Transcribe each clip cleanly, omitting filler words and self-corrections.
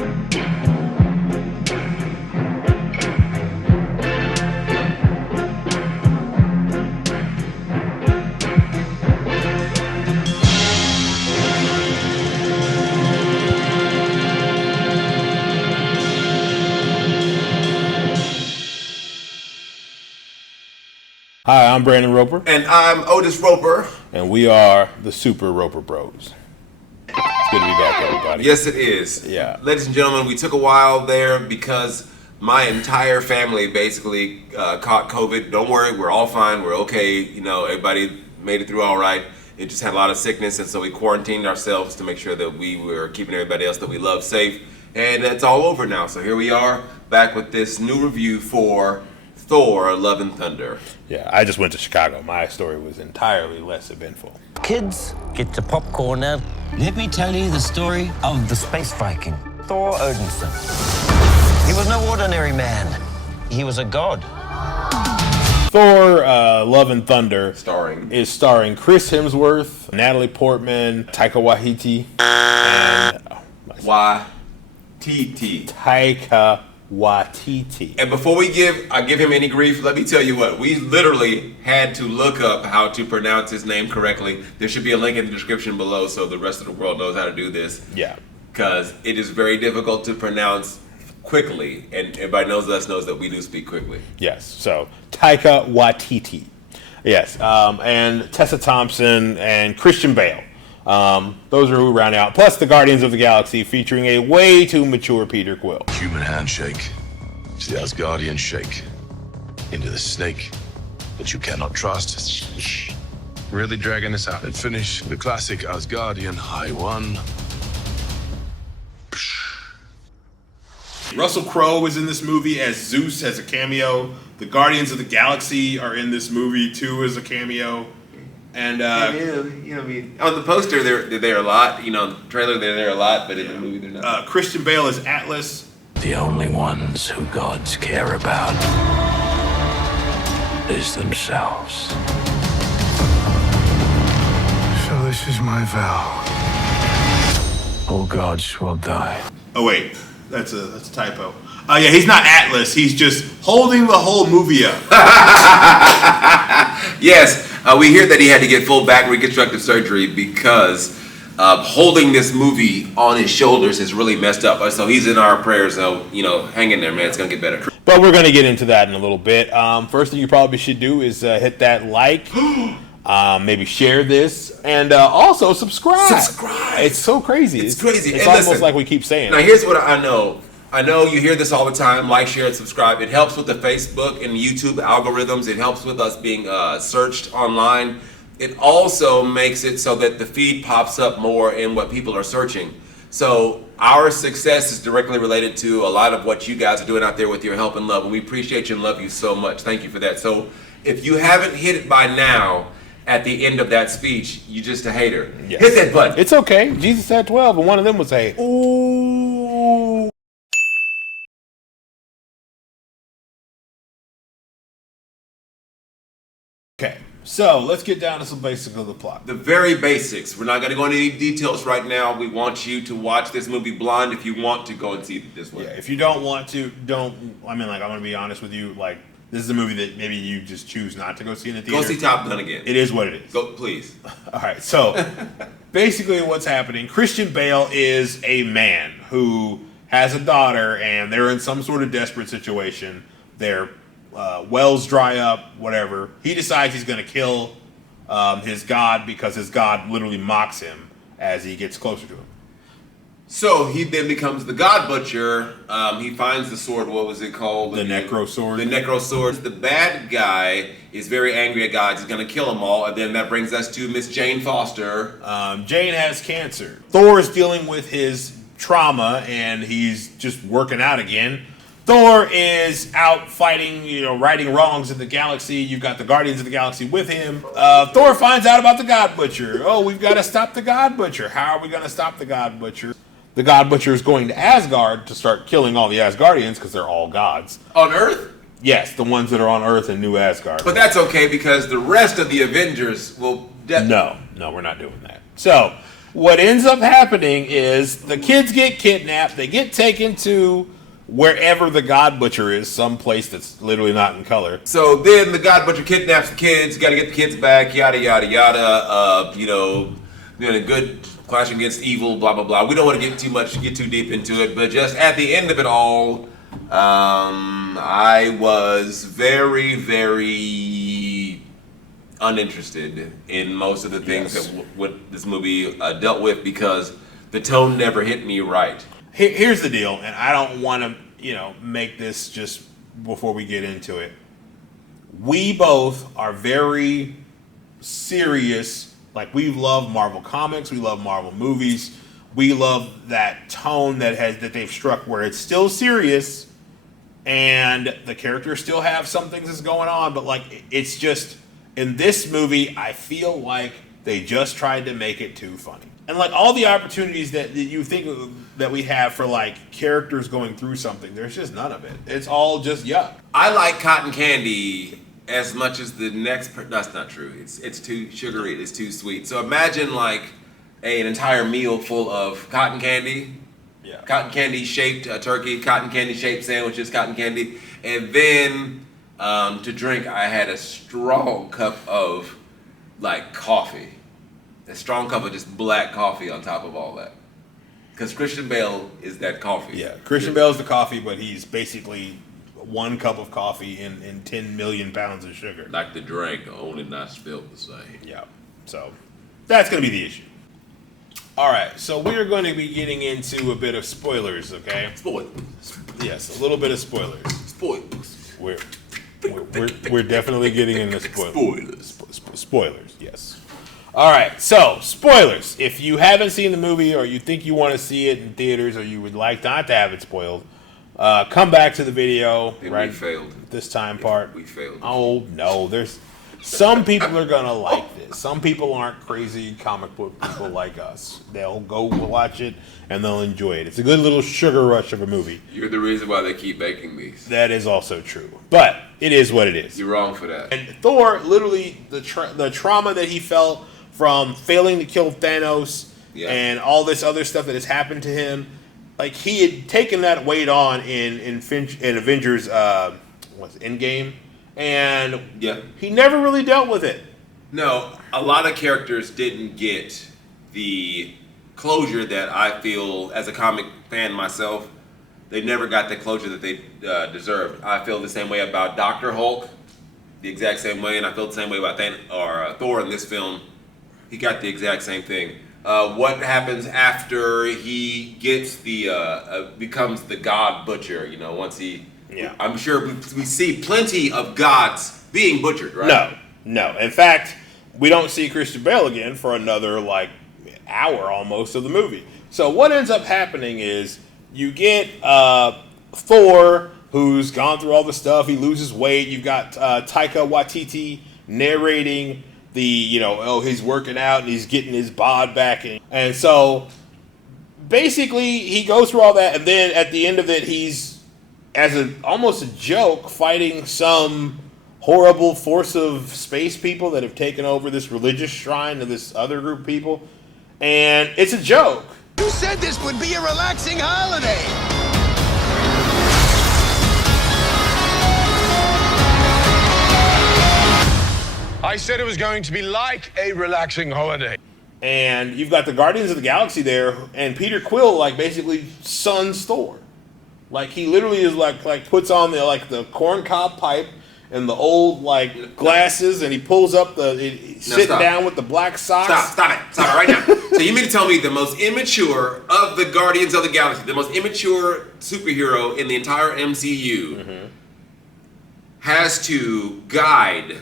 Hi, I'm Brandon Roper. And I'm Otis Roper. And we are the Super Roper Bros. It's good to be back, everybody. Yes, it is. Yeah. Ladies and gentlemen, we took a while there because my entire family basically caught COVID. Don't worry, we're all fine. We're okay. You know, everybody made it through all right. It just had a lot of sickness, and so we quarantined ourselves to make sure that we were keeping everybody else that we love safe. And it's all over now. So here we are, back with this new review for Thor Love and Thunder. Yeah, I just went to Chicago. My story was entirely less eventful. Kids, get your popcorn now. Let me tell you the story of the space Viking, Thor Odinson. He was no ordinary man. He was a god. Thor Love and Thunder Starring starring Chris Hemsworth, Natalie Portman, Taika Watiti, and Taika Watiti. And before I give him any grief, let me tell you what, we literally had to look up how to pronounce his name correctly. There should be a link in the description below so the rest of the world knows how to do this. Yeah. Because it is very difficult to pronounce quickly, and everybody knows that we do speak quickly. Yes, so Taika Watiti. Yes, and Tessa Thompson and Christian Bale. Those are who round out. Plus the Guardians of the Galaxy featuring a way too mature Peter Quill. Human handshake. It's the Asgardian shake. Into the snake that you cannot trust. Really dragging this out. And finish the classic Asgardian high one. Russell Crowe is in this movie as Zeus, as a cameo. The Guardians of the Galaxy are in this movie too as a cameo. And on the poster they're there a lot. You know, the trailer they're there a lot, but in the movie they're not. Christian Bale is Atlas. The only ones who gods care about is themselves. So this is my vow. All gods will die. Oh wait, that's a typo. Yeah, he's not Atlas. He's just holding the whole movie up. Yes, we hear that he had to get full back reconstructive surgery because holding this movie on his shoulders is really messed up. So he's in our prayers. So, hang in there, man. It's going to get better. But we're going to get into that in a little bit. First thing you probably should do is hit that like, maybe share this, and also subscribe. It's so crazy. It's crazy. It's and almost listen, like we keep saying. Now, here's what I know. I know you hear this all the time. Like, share, and subscribe. It helps with the Facebook and YouTube algorithms. It helps with us being searched online. It also makes it so that the feed pops up more in what people are searching. So our success is directly related to a lot of what you guys are doing out there with your help and love. And we appreciate you and love you so much. Thank you for that. So if you haven't hit it by now, at the end of that speech, you're just a hater. Yes. Hit that button. It's okay. Jesus had 12, and one of them was a ooh. Okay, so let's get down to some basics of the plot. The very basics. We're not going to go into any details right now. We want you to watch this movie blind if you want to go and see it this way. Yeah, if you don't want to, don't. I mean, like, I'm going to be honest with you. Like, this is a movie that maybe you just choose not to go see in the theater. Go see Top Gun again. It is what it is. Go, please. All right, so basically what's happening, Christian Bale is a man who has a daughter, and they're in some sort of desperate situation. Their wells dry up, whatever. He decides he's going to kill his god because his god literally mocks him as he gets closer to him. So he then becomes the God Butcher. He finds the sword. What was it called? The Necro Sword. The Necro Sword. The bad guy is very angry at gods. He's going to kill them all. And then that brings us to Miss Jane Foster. Jane has cancer. Thor is dealing with his trauma, and he's just working out again. Thor is out fighting, righting wrongs in the galaxy. You've got the Guardians of the Galaxy with him. Thor finds out about the God Butcher. Oh, we've got to stop the God Butcher. How are we going to stop the God Butcher? The God Butcher is going to Asgard to start killing all the Asgardians because they're all gods. On Earth? Yes, the ones that are on Earth in New Asgard. But that's okay because the rest of the Avengers will... No, we're not doing that. So, What ends up happening is the kids get kidnapped. They get taken to wherever the God Butcher is, some place that's literally not in color. So then the God Butcher kidnaps the kids. Got to get the kids back. Yada yada yada. Doing a good clashing against evil. Blah blah blah. We don't want to get too deep into it, but just at the end of it all, I was very, very uninterested in most of the things that what this movie dealt with because the tone never hit me right. Here's the deal, and I don't want to, make this just before we get into it. We both are very serious. Like, we love Marvel comics, we love Marvel movies, we love that tone that they've struck where it's still serious, and the characters still have some things that's going on, but like it's just in this movie, I feel like they just tried to make it too funny. And like all the opportunities that you think that we have for like characters going through something, there's just none of it. It's all just yuck. I like cotton candy as much as the next. That's not true. It's too sugary. It's too sweet. So imagine like an entire meal full of cotton candy. Yeah. Cotton candy shaped turkey, cotton candy shaped sandwiches, cotton candy, and then to drink, I had a strong cup of like coffee. A strong cup of just black coffee on top of all that. Because Christian Bale is that coffee. Yeah, Christian Bale's the coffee, but he's basically 1 cup of coffee in 10 million pounds of sugar. Like the drink, only not spilled the same. Yeah, so that's going to be the issue. All right, so we're going to be getting into a bit of spoilers, okay? Spoilers. Yes, a little bit of spoilers. Spoilers. We're definitely getting into spoilers. Spoilers, yes. All right, so spoilers. If you haven't seen the movie or you think you want to see it in theaters or you would like not to have it spoiled, come back to the video. And right, we failed. This time part. We failed. Oh, no. There's some people are going to like this. Some people aren't crazy comic book people like us. They'll go watch it and they'll enjoy it. It's a good little sugar rush of a movie. You're the reason why they keep making these. That is also true. But it is what it is. You're wrong for that. And Thor, literally, the trauma that he felt from failing to kill Thanos and all this other stuff that has happened to him, like he had taken that weight on in Avengers, Endgame, and he never really dealt with it. No, a lot of characters didn't get the closure that I feel as a comic fan myself. They never got the closure that they deserved. I feel the same way about Dr. Hulk, the exact same way, and I feel the same way about Thor in this film. He got the exact same thing. What happens after he gets becomes the God Butcher? Once he, I'm sure we see plenty of gods being butchered, right? No. In fact, we don't see Christian Bale again for another hour almost of the movie. So what ends up happening is you get Thor, who's gone through all the stuff. He loses weight. You've got Taika Watiti narrating he's working out and he's getting his bod back. And so basically he goes through all that, and then at the end of it, he's, almost a joke, fighting some horrible force of space people that have taken over this religious shrine to this other group of people. And it's a joke. You said this would be a relaxing holiday. I said it was going to be like a relaxing holiday. And you've got the Guardians of the Galaxy there, and Peter Quill basically sons Thor. He literally is puts on the corncob pipe and the old glasses, and he pulls up sitting down with the black socks. Stop it right now. So you mean to tell me the most immature of the Guardians of the Galaxy, the most immature superhero in the entire MCU, has to guide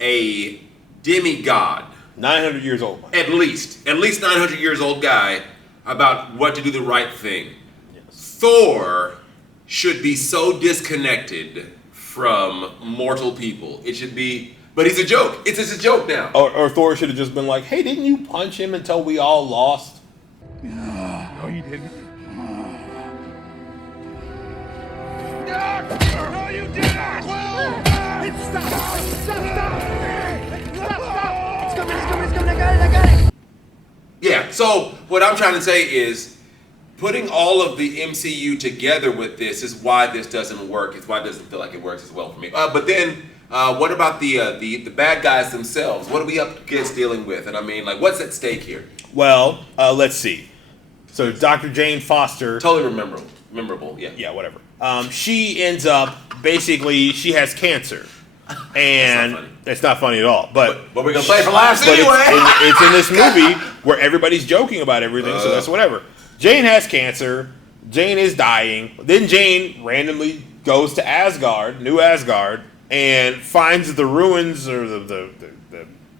a demigod, 900 years old, at least 900 years old guy, about what to do the right thing? Yes. Thor should be so disconnected from mortal people. It should be, but he's a joke. It's just a joke now. Or Thor should have just been like, "Hey, didn't you punch him until we all lost?" No, you didn't. No, you didn't. Stop. It's coming. I got it. Yeah, So what I'm trying to say is, putting all of the MCU together with this is why this doesn't work. It's why it doesn't feel like it works as well for me. But then, what about the bad guys themselves? What are we up against dealing with? And I mean, like, what's at stake here? Well, let's see. So Dr. Jane Foster. Totally memorable. Yeah. Yeah, whatever. She ends up, basically, she has cancer. And it's not funny at all. But we're going to play for laughs but anyway. It's in this movie where everybody's joking about everything, so that's whatever. Jane has cancer. Jane is dying. Then Jane randomly goes to Asgard, New Asgard, and finds the ruins or the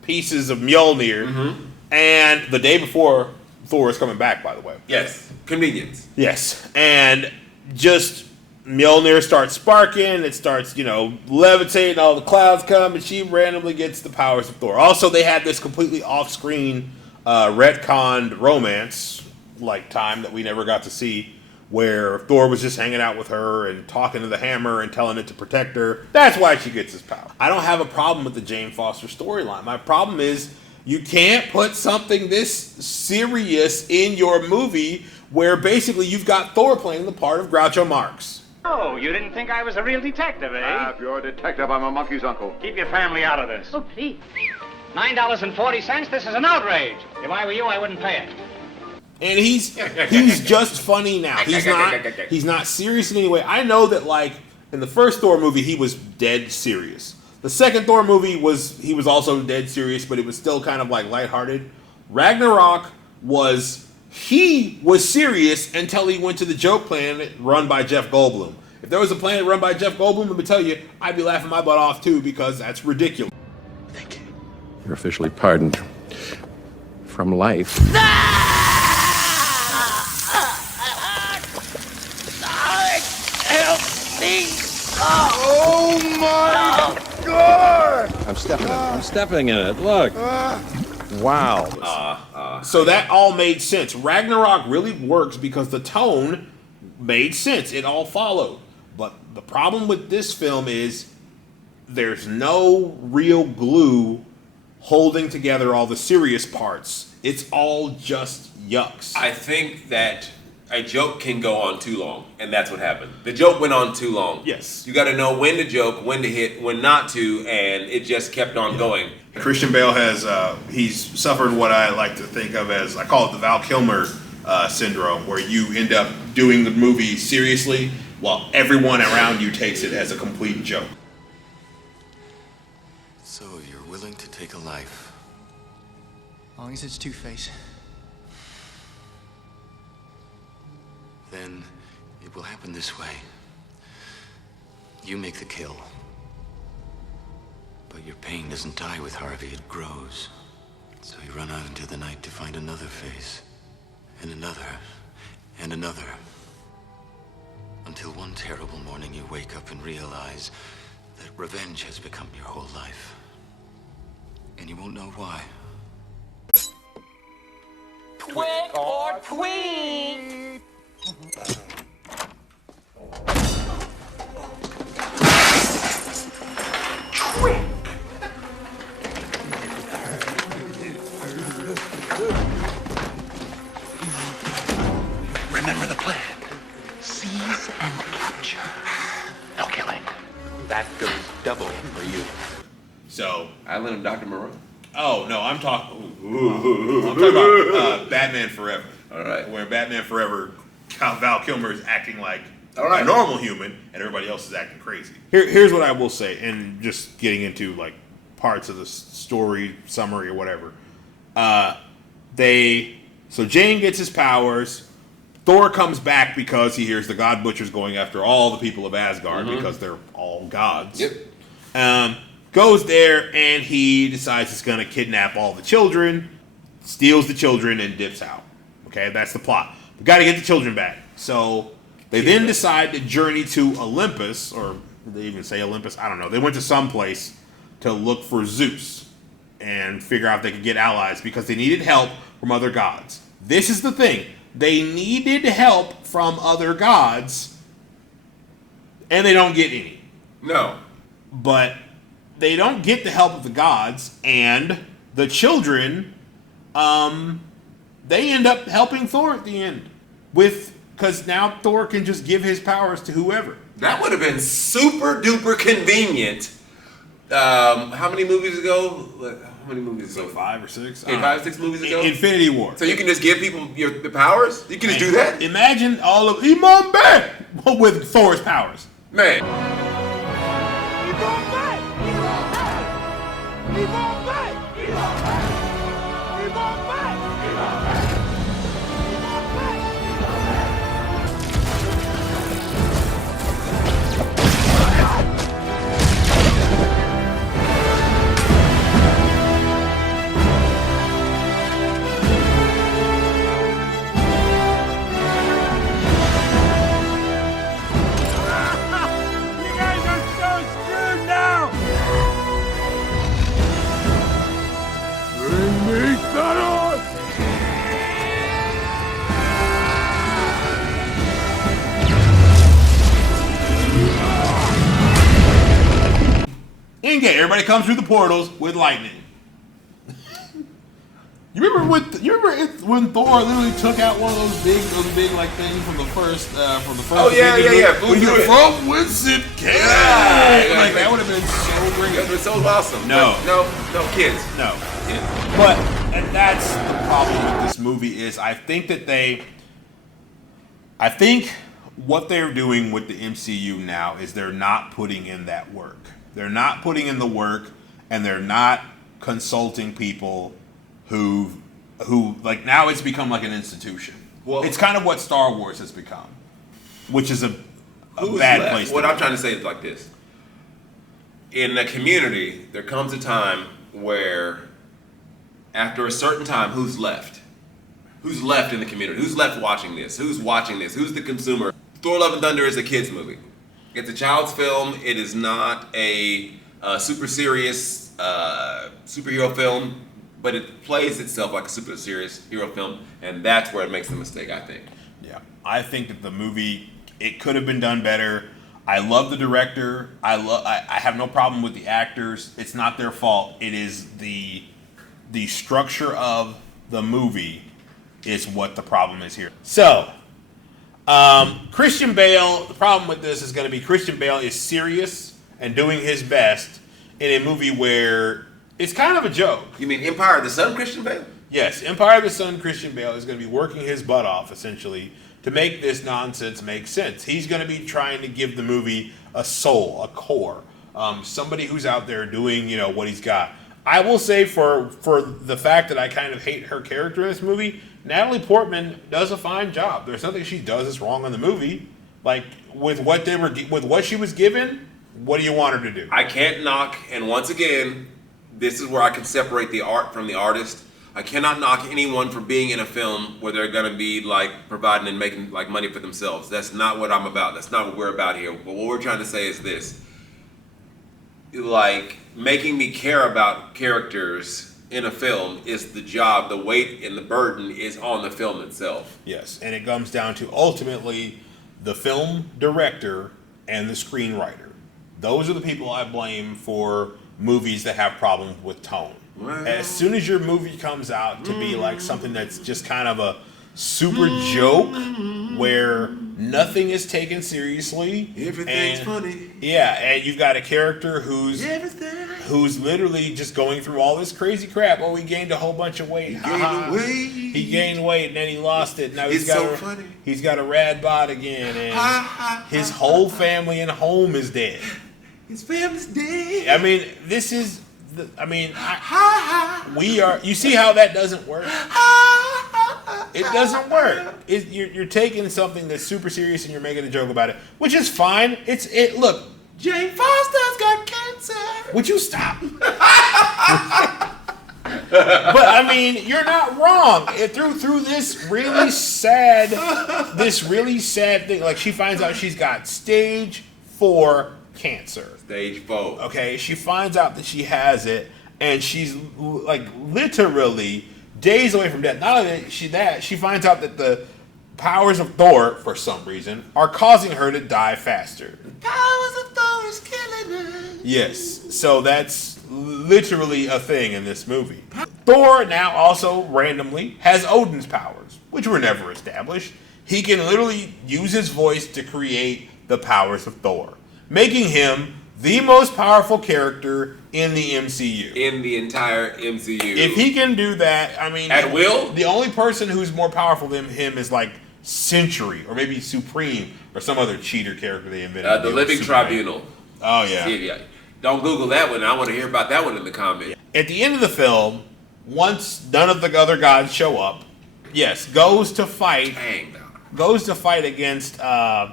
pieces of Mjolnir. Mm-hmm. And the day before, Thor is coming back, by the way. Yes. Convenience. Yes. And just Mjolnir starts sparking. It starts, levitating. All the clouds come, and she randomly gets the powers of Thor. Also, they had this completely off-screen retconned romance time that we never got to see, where Thor was just hanging out with her and talking to the hammer and telling it to protect her. That's why she gets his power. I don't have a problem with the Jane Foster storyline. My problem is you can't put something this serious in your movie where basically you've got Thor playing the part of Groucho Marx. Oh, you didn't think I was a real detective, eh? If you're a detective, I'm a monkey's uncle. Keep your family out of this. Oh, please. $9.40? This is an outrage. If I were you, I wouldn't pay it. And he's just funny now. He's not serious in any way. I know that in the first Thor movie he was dead serious. The second Thor movie he was also dead serious, but it was still kind of lighthearted. Ragnarok was serious until he went to the joke planet run by Jeff Goldblum. If there was a planet run by Jeff Goldblum, let me tell you, I'd be laughing my butt off too, because that's ridiculous. Thank you. You're officially pardoned from life. Oh my God! I'm stepping in it. Look. Wow. So that all made sense. Ragnarok really works because the tone made sense. It all followed. But the problem with this film is there's no real glue holding together all the serious parts. It's all just yucks. I think that a joke can go on too long, and that's what happened. The joke went on too long. Yes. You got to know when to joke, when to hit, when not to, and it just kept on going. Christian Bale has he's suffered what I like to think of as, I call it the Val Kilmer syndrome, where you end up doing the movie seriously while everyone around you takes it as a complete joke. So you're willing to take a life? As long as it's Two-Face. Then it will happen this way. You make the kill. But your pain doesn't die with Harvey, it grows. So you run out into the night to find another face. And another. And another. Until one terrible morning you wake up and realize that revenge has become your whole life. And you won't know why. Twig or tweet! Trick! Remember the plan. Seize and capture. No killing. That goes double for you. So, Island of Dr. Moreau. oh no, I'm talking about Batman Forever. All right. Where Batman Forever, Val Kilmer is acting like right. a normal human, and everybody else is acting crazy. Here's what I will say, and just getting into parts of the story summary or whatever. So Jane gets his powers. Thor comes back because he hears the God Butchers going after all the people of Asgard because they're all gods. Yep. Goes there and he decides he's going to kidnap all the children, steals the children, and dips out. Okay, that's the plot. We got to get the children back. So they then decide to journey to Olympus, or did they even say Olympus? I don't know. They went to some place to look for Zeus and figure out if they could get allies because they needed help from other gods. This is the thing. They needed help from other gods, and they don't get any. No. But they don't get the help of the gods, and the children they end up helping Thor at the end because now Thor can just give his powers to whoever. That would have been super duper convenient. How many movies ago? How many movies ago? 5 or 6. 5 or 6 movies ago. Infinity War. So you can just give people the powers. You can just do that. Imagine all of Iman Bay with Thor's powers. Man. Endgame. Everybody comes through the portals with lightning. You remember when Thor literally took out one of those big like things from the first. Oh yeah. From whence it came. Yeah. Like that would have been so great. That would have been so awesome. No, kids. No. But and that's the problem with this movie is I think what they're doing with the MCU now is they're not putting in that work. They're not putting in the work, and they're not consulting people who like now it's become like an institution. Well, it's kind of what Star Wars has become, which is a bad place. What I'm trying to say is like this: in the community, there comes a time where, after a certain time, who's left? Who's left in the community? Who's left watching this? Who's watching this? Who's the consumer? Thor: Love and Thunder is a kids' movie. It's a child's film. It is not a super serious superhero film, but it plays itself like a super serious hero film, and that's where it makes the mistake, I think. Yeah, I think that the movie, it could have been done better. I love the director. I have no problem with the actors. It's not their fault. It is the structure of the movie is what the problem is here. So, Christian Bale, the problem with this is going to be Christian Bale is serious and doing his best in a movie where it's kind of a joke. You mean Empire of the Sun, Christian Bale? Yes, Empire of the Sun, Christian Bale is going to be working his butt off, essentially, to make this nonsense make sense. He's going to be trying to give the movie a soul, a core, somebody who's out there doing, what he's got. I will say for the fact that I kind of hate her character in this movie, Natalie Portman does a fine job. There's nothing she does that's wrong in the movie. Like with what she was given, what do you want her to do? I can't knock, and once again, this is where I can separate the art from the artist. I cannot knock anyone for being in a film where they're going to be like providing and making like money for themselves. That's not what I'm about. That's not what we're about here. But what we're trying to say is this. Like, making me care about characters in a film is the job. The weight and the burden is on the film itself. Yes, and it comes down to ultimately the film director and the screenwriter. Those are the people I blame for movies that have problems with tone. Well, as soon as your movie comes out to be like something that's just kind of a super joke where nothing is taken seriously, everything's funny. Yeah, and you've got a character who's literally just going through all this crazy crap. Oh, he gained a whole bunch of weight. He gained weight and then he lost it. Now he's got a rad bod again, and his whole family and home is dead. His family's dead. I mean, this is. We are. You see how that doesn't work? It doesn't work. You're taking something that's super serious and you're making a joke about it, which is fine. Look, Jane Foster's got cancer. Would you stop? But I mean, you're not wrong. Through this really sad thing, like she finds out she's got stage 4 cancer. Stage 4. Okay, she finds out that she has it, and she's like literally days away from death. Not only that, she finds out that the powers of Thor, for some reason, are causing her to die faster. The powers of Thor is killing her. Yes, so that's literally a thing in this movie. Thor now also randomly has Odin's powers, which were never established. He can literally use his voice to create the powers of Thor, making him the most powerful character in the MCU. In the entire MCU. If he can do that, I mean... At will? The only person who's more powerful than him is like Century, or maybe Supreme, or some other cheater character they invented. The Living Tribunal. Oh, yeah. Yeah. Don't Google that one. I want to hear about that one in the comments. At the end of the film, once none of the other gods show up, yes, goes to fight against the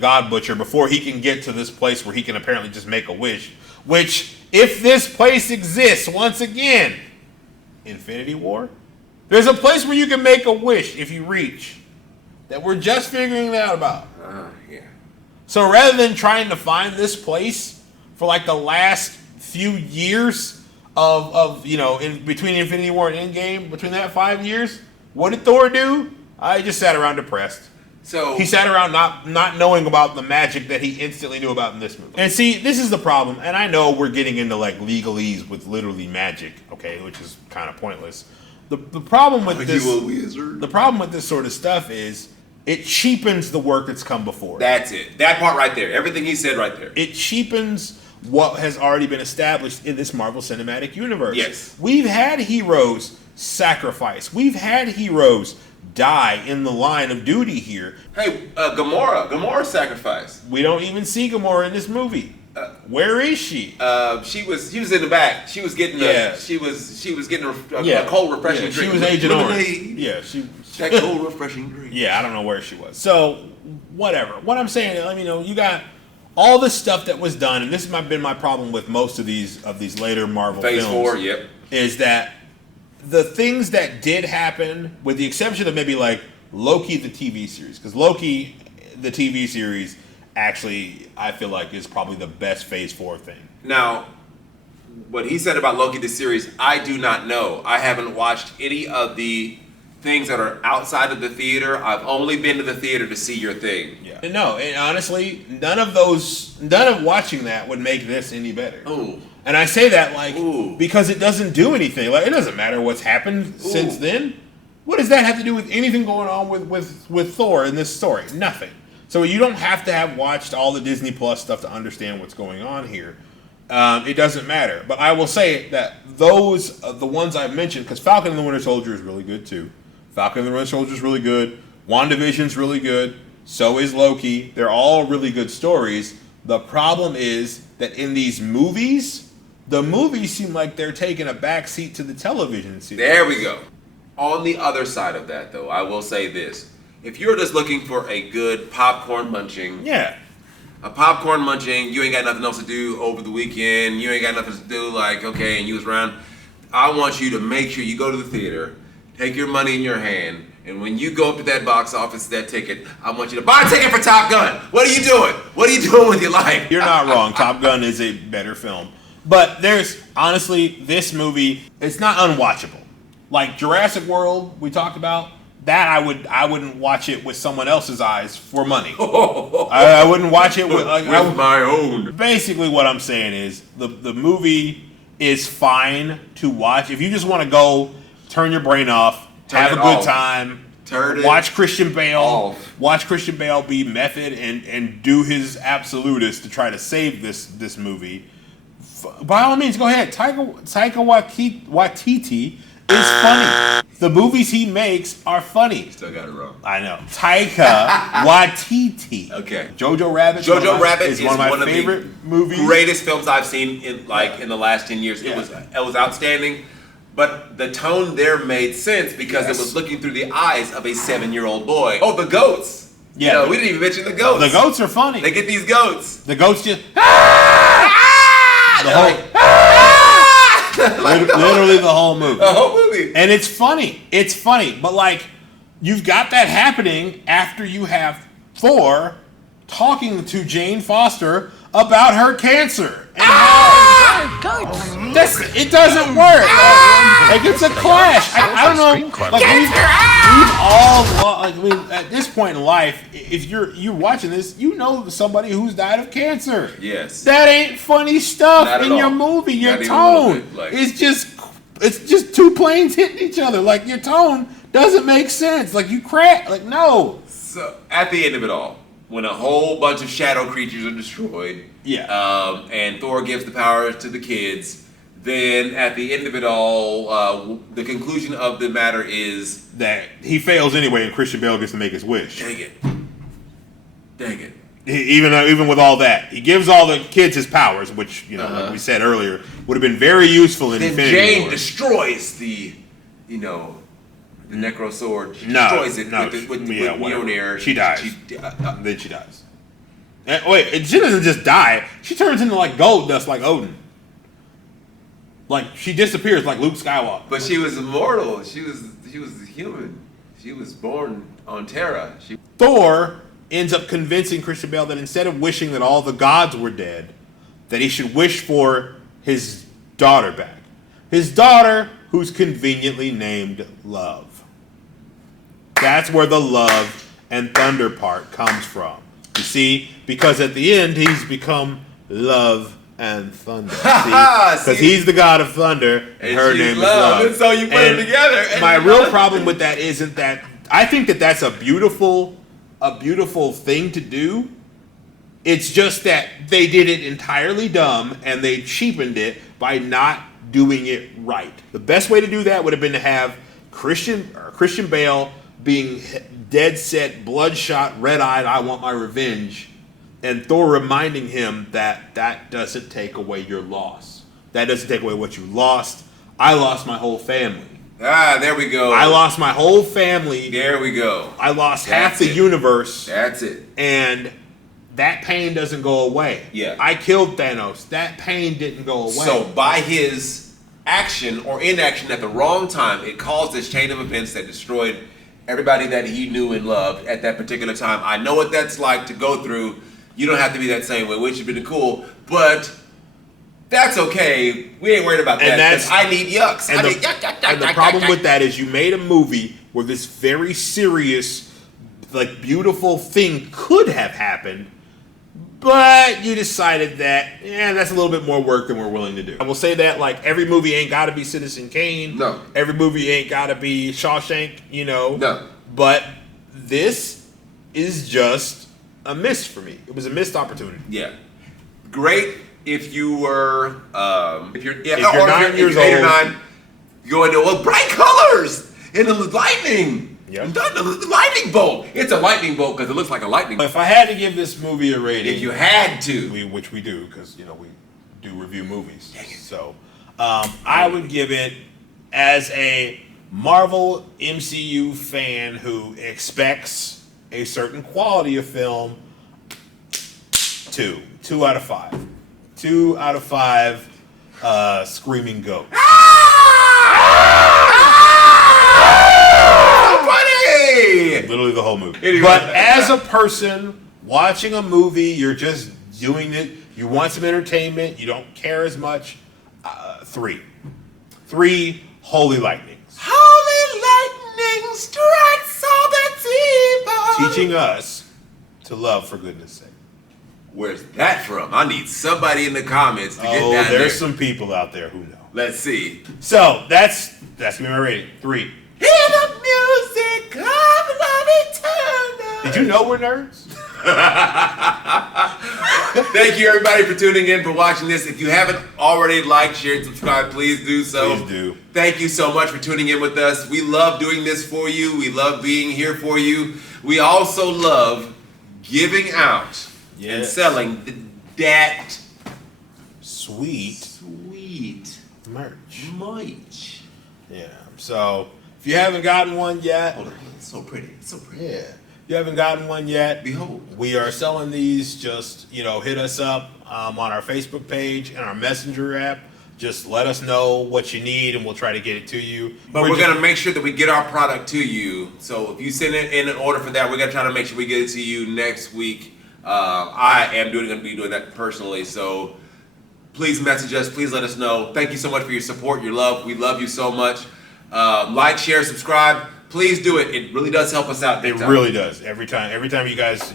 God Butcher before he can get to this place where he can apparently just make a wish. Which, if this place exists, once again, Infinity War, there's a place where you can make a wish if you reach that we're just figuring out about. Yeah. So rather than trying to find this place for like the last few years of in between Infinity War and Endgame, between that 5 years, what did Thor do? I just sat around depressed. So he sat around not knowing about the magic that he instantly knew about in this movie. And see, this is the problem. And I know we're getting into like legalese with literally magic, okay, which is kind of pointless. The problem with this, the problem with this sort of stuff is it cheapens the work that's come before. That's it. That part right there. Everything he said right there. It cheapens what has already been established in this Marvel Cinematic Universe. Yes. We've had heroes sacrifice. We've had heroes die in the line of duty here. Hey, Gamora sacrifice. We don't even see Gamora in this movie. Where is she? She was in the back. She was getting she was getting a cold refreshing drink. She was Agent Orange. Yeah, that cold refreshing drink. Yeah, I don't know where she was. So whatever. What I'm saying, let me know. You got all the stuff that was done, and this has been my problem with most of these later Marvel Phase films. 4, yep. Is that the things that did happen, with the exception of maybe like Loki the TV series, because Loki the TV series actually I feel like is probably the best Phase 4 thing. Now, what he said about Loki the series, I do not know. I haven't watched any of the things that are outside of the theater. I've only been to the theater to see your thing. Yeah. No, and honestly, none of watching that would make this any better. Ooh. And I say that because it doesn't do anything. Like, it doesn't matter what's happened since then. What does that have to do with anything going on with Thor in this story? Nothing. So you don't have to have watched all the Disney Plus stuff to understand what's going on here. It doesn't matter. But I will say that those, the ones I've mentioned, because Falcon and the Winter Soldier is really good too. Falcon and the Winter Soldier is really good. WandaVision's really good. So is Loki. They're all really good stories. The problem is that in these movies, the movies seem like they're taking a backseat to the television series. There we go. On the other side of that, though, I will say this. If you're just looking for a good popcorn munching... Yeah. A popcorn munching, you ain't got nothing else to do over the weekend, you ain't got nothing to do, and you was around... I want you to make sure you go to the theater, take your money in your hand, and when you go up to that box office, that ticket, I want you to buy a ticket for Top Gun. What are you doing? What are you doing with your life? You're not wrong. Top Gun is a better film. But honestly, this movie, it's not unwatchable. Like Jurassic World, we talked about, that I wouldn't watch it with someone else's eyes for money. I wouldn't watch it with my own. Basically, what I'm saying is the movie is fine to watch. If you just want to go, turn your brain off, have a good time, watch Christian Bale, be method and do his absolutist to try to save this movie. By all means, go ahead. Taika Watiti is funny. The movies he makes are funny. Still got it wrong. I know. Taika Watiti. Okay. Jojo Rabbit is one of my favorite movies. Greatest films I've seen in the last 10 years. It was outstanding. But the tone there made sense because it was looking through the eyes of a 7-year-old boy. Oh, the goats. Yeah. We didn't even mention the goats. The goats are funny. They get these goats. The goats just... Literally the whole movie. The whole movie. And it's funny. It's funny. But like, you've got that happening after you have Thor talking to Jane Foster about her cancer. And it doesn't work. Like, it's a clash. I don't know. Like, we've all, at this point in life, if you're watching this, you know somebody who's died of cancer. Yes. That ain't funny stuff Not in at your all. movie. Your Not tone like, is just It's just two planes hitting each other. Like, your tone doesn't make sense. Like, you crack. Like, no. So at the end of it all, when a whole bunch of shadow creatures are destroyed, and Thor gives the power to the kids, then at the end of it all, the conclusion of the matter is that he fails anyway, and Christian Bale gets to make his wish. Dang it. Even with all that, he gives all the kids his powers, which like we said earlier, would have been very useful in then Infinity Jane War. destroys the Necro Sword. She destroys it with Mjolnir. She dies. Then she dies. And, wait, she doesn't just die. She turns into like gold dust, like Odin. Like, she disappears like Luke Skywalker. But she was immortal. She was human. She was born on Terra. Thor ends up convincing Christian Bale that instead of wishing that all the gods were dead, that he should wish for his daughter back. His daughter, who's conveniently named Love. That's where the Love and Thunder part comes from. You see? Because at the end, he's become Love and Thunder. Because he's the god of thunder, and her name is Love. And so you put them together. My real problem with that isn't that I think that that's a beautiful thing to do. It's just that they did it entirely dumb and they cheapened it by not doing it right. The best way to do that would have been to have Christian Bale being dead set, bloodshot, red-eyed, I want my revenge, and Thor reminding him that that doesn't take away your loss. That doesn't take away what you lost. I lost my whole family. There we go. I lost my whole family. There we go. I lost half the universe. That's it. And that pain doesn't go away. Yeah. I killed Thanos. That pain didn't go away. So by his action or inaction at the wrong time, it caused this chain of events that destroyed everybody that he knew and loved at that particular time. I know what that's like to go through. You don't have to be that same way, which would be cool, but that's okay. We ain't worried about that because I need yucks. And the problem with that is you made a movie where this very serious, like, beautiful thing could have happened, but you decided that, that's a little bit more work than we're willing to do. I will say that, like, every movie ain't got to be Citizen Kane. No. Every movie ain't got to be Shawshank, No. But this is just a miss for me. It was a missed opportunity. Yeah. Great if you were, if you're 9 years old, 8 or old, 9, go into bright colors and the lightning. Yep. The lightning bolt. It's a lightning bolt because it looks like a lightning bolt. If I had to give this movie a rating, if you had to, which we do because we do review movies, so I would give it, as a Marvel MCU fan who expects a certain quality of film, 2 out of 5. 2 out of 5 screaming goats. Literally the whole movie. Anyway. But as a person watching a movie, you're just doing it. You want some entertainment. You don't care as much. 3 holy lightnings. Holy lightning strikes all that's evil. Teaching us to love, for goodness sake. Where's that from? I need somebody in the comments to get down there. There's some people out there who know. Let's see. So that's gonna be my rating. 3. Hear the music of love eternal. Did you know we're nerds? Thank you, everybody, for tuning in, for watching this. If you haven't already liked, shared, subscribed, please do so. Please do. Thank you so much for tuning in with us. We love doing this for you. We love being here for you. We also love giving out and selling that sweet merch. Yeah. So if you haven't gotten one yet, hold on, it's so pretty. It's so pretty. Yeah. If you haven't gotten one yet, behold, we are selling these. Just hit us up on our Facebook page and our Messenger app. Just let us know what you need, and we'll try to get it to you. But we're going to make sure that we get our product to you. So if you send it in an order for that, we're going to try to make sure we get it to you next week. I am going to be doing that personally. So please message us. Please let us know. Thank you so much for your support, your love. We love you so much. Like, share, subscribe. Please do it. It really does help us out. It really does. Every time you guys,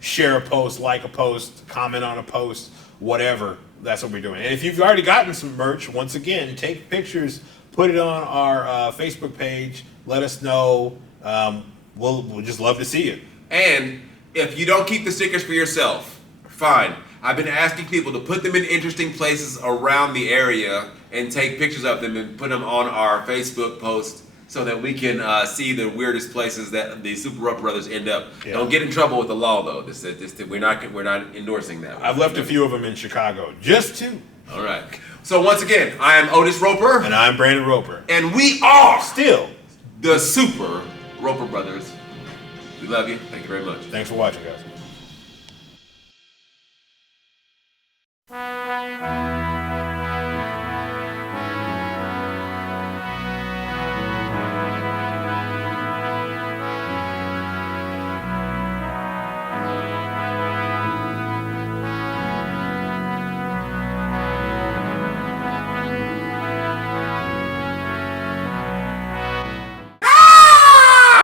share a post, like a post, comment on a post, whatever, that's what we're doing. And if you've already gotten some merch, once again, take pictures, put it on our Facebook page. Let us know. We'll just love to see it. And if you don't keep the stickers for yourself, fine. I've been asking people to put them in interesting places around the area and take pictures of them and put them on our Facebook post so that we can see the weirdest places that the Super Rupp Brothers end up. Yeah. Don't get in trouble with the law, though. We're not endorsing that. I've left a few of them in Chicago. Just 2. All right. So once again, I am Otis Roper. And I'm Brandon Roper. And we are still the Super Roper Brothers. We love you. Thank you very much. Thanks for watching, guys.